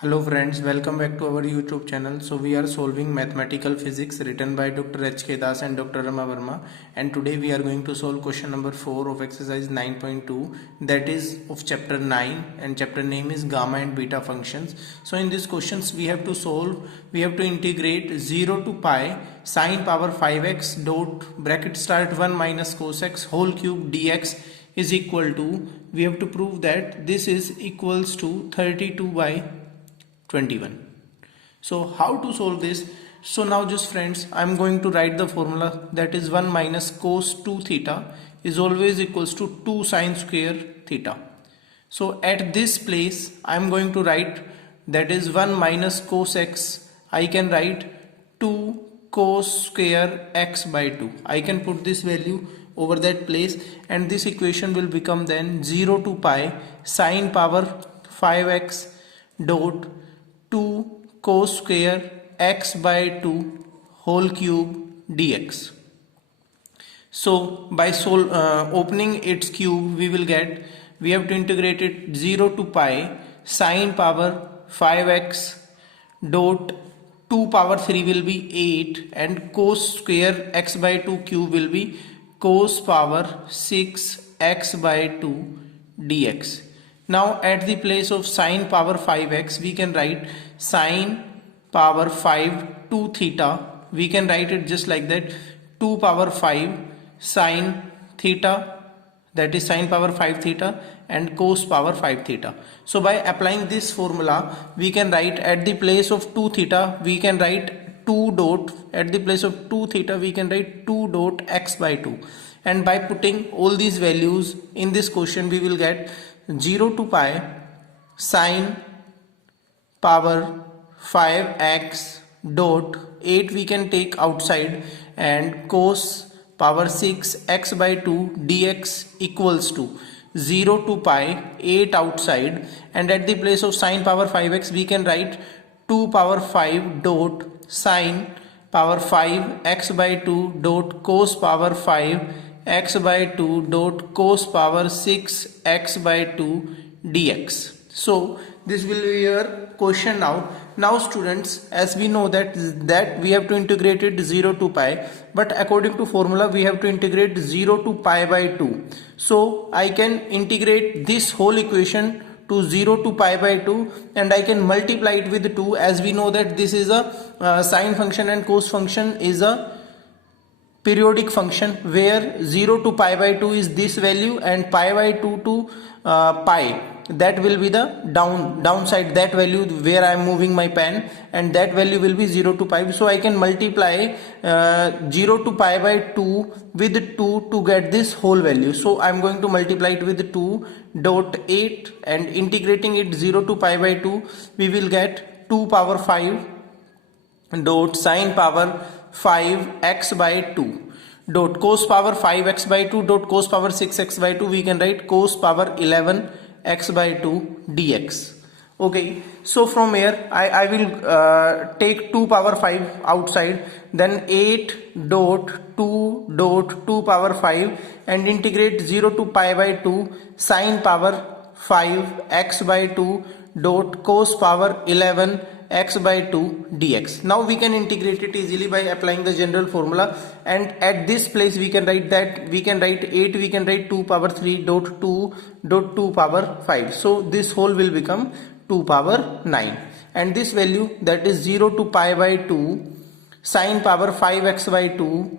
Hello friends, welcome back to our YouTube channel. So we are solving mathematical physics written by Dr. H.K. Das and Dr. Rama Verma, and today we are going to solve question number 4 of exercise 9.2, that is of chapter 9, and chapter name is gamma and beta functions. So in these questions we have to integrate 0 to pi sine power 5x dot bracket start 1 minus cos x whole cube dx is equal to, we have to prove that this is equals to 32 by 21. So how to solve this? So now just friends, I'm going to write the formula, that is 1 minus cos 2 theta is always equals to 2 sine square theta. So at this place I'm going to write, that is 1 minus cos x, I can write 2 cos square x by 2. I can put this value over that place, and this equation will become then 0 to pi sine power 5x dot 2 cos square x by 2 whole cube dx. So by opening its cube, we have to integrate it 0 to pi sine power 5x dot 2 power 3 will be 8, and cos square x by 2 cube will be cos power 6 x by 2 dx. Now at the place of sine power 5x, we can write sine power 5 2 theta. We can write it just like that, 2 power 5 sine theta, that is sine power 5 theta, and cos power 5 theta. So by applying this formula, we can write at the place of 2 theta, we can write 2 dot, at the place of 2 theta, we can write 2 dot x by 2. And by putting all these values in this question, we will get 0 to pi sine power 5x dot 8 we can take outside, and cos power 6 x by 2 dx equals to 0 to pi 8 outside, and at the place of sine power 5x we can write 2 power 5 dot sine power 5 x by 2 dot cos power 5 x by 2 dot cos power 6 x by 2 dx. So this will be your question now. Now students, as we know that we have to integrate it 0 to pi, but according to formula we have to integrate 0 to pi by 2. So I can integrate this whole equation to 0 to pi by 2, and I can multiply it with 2, as we know that this is a sine function and cos function is a periodic function, where 0 to pi by 2 is this value, and pi by 2 to pi, that will be the downside, that value where I am moving my pen, and that value will be 0 to pi. So I can multiply 0 to pi by 2 with 2 to get this whole value. So I am going to multiply it with 2 dot 8, and integrating it 0 to pi by 2, we will get 2 power 5 dot sine power 5 x by 2 dot cos power 5 x by 2 dot cos power 6 x by 2, we can write cos power 11 x by 2 dx. Okay, so from here I will take 2 power 5 outside, then 8 dot 2 dot 2 power 5, and integrate 0 to pi by 2 sine power 5 x by 2 dot cos power 11 x by 2 dx. Now we can integrate it easily by applying the general formula, and at this place we can write 8, we can write 2 power 3 dot 2 dot 2 power 5. So this whole will become 2 power 9, and this value, that is 0 to pi by 2 sine power 5 x by 2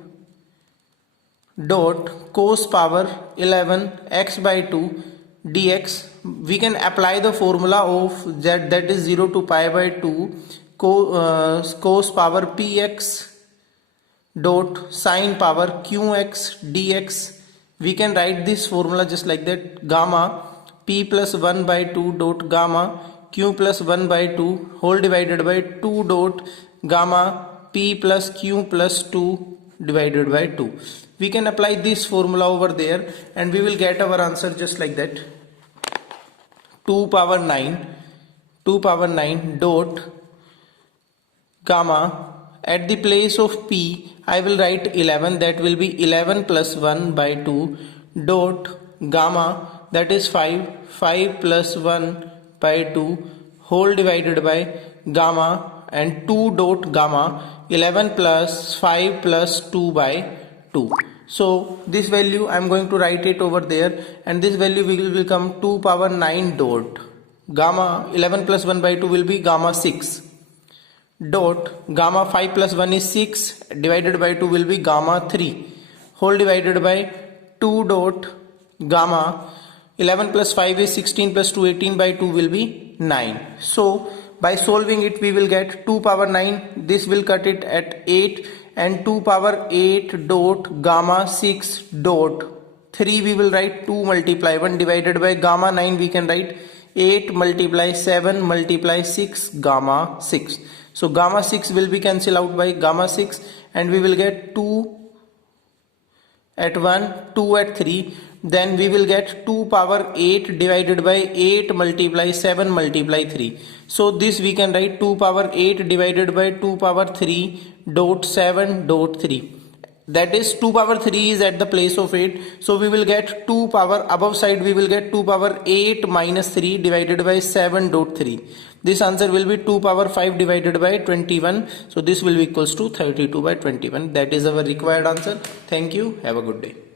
dot cos power 11 x by 2 dx. We can apply the formula of that is 0 to pi by 2 cos power px dot sine power qx dx. We can write this formula just like that, gamma p plus 1 by 2 dot gamma q plus 1 by 2 whole divided by 2 dot gamma p plus q plus 2 divided by 2. We can apply this formula over there, and we will get our answer just like that, 2 power 9 dot gamma, at the place of p I will write 11, that will be 11 plus 1 by 2 dot gamma, that is 5 plus 1 by 2 whole divided by gamma and 2 dot gamma 11 plus 5 plus 2 by 2. So this value I am going to write it over there, and this value will become 2 power 9 dot gamma 11 plus 1 by 2 will be gamma 6 dot gamma 5 plus 1 is 6 divided by 2 will be gamma 3 whole divided by 2 dot gamma 11 plus 5 is 16 plus 2 18 by 2 will be 9. So by solving it we will get 2 power 9, this will cut it at 8, and 2 power 8 dot gamma 6 dot 3 we will write 2 multiply 1 divided by gamma 9 we can write 8 multiply 7 multiply 6 gamma 6. So gamma 6 will be cancelled out by gamma 6, and we will get 2 at 1, 2 at 3, then we will get 2 power 8 divided by 8 multiply 7 multiply 3. So this we can write 2 power 8 divided by 2 power 3 dot 7 dot 3. That is 2 power 3 is at the place of 8. So we will get 2 power, above side we will get 2 power 8 minus 3 divided by 7 dot 3. This answer will be 2 power 5 divided by 21. So this will be equals to 32 by 21. That is our required answer. Thank you. Have a good day.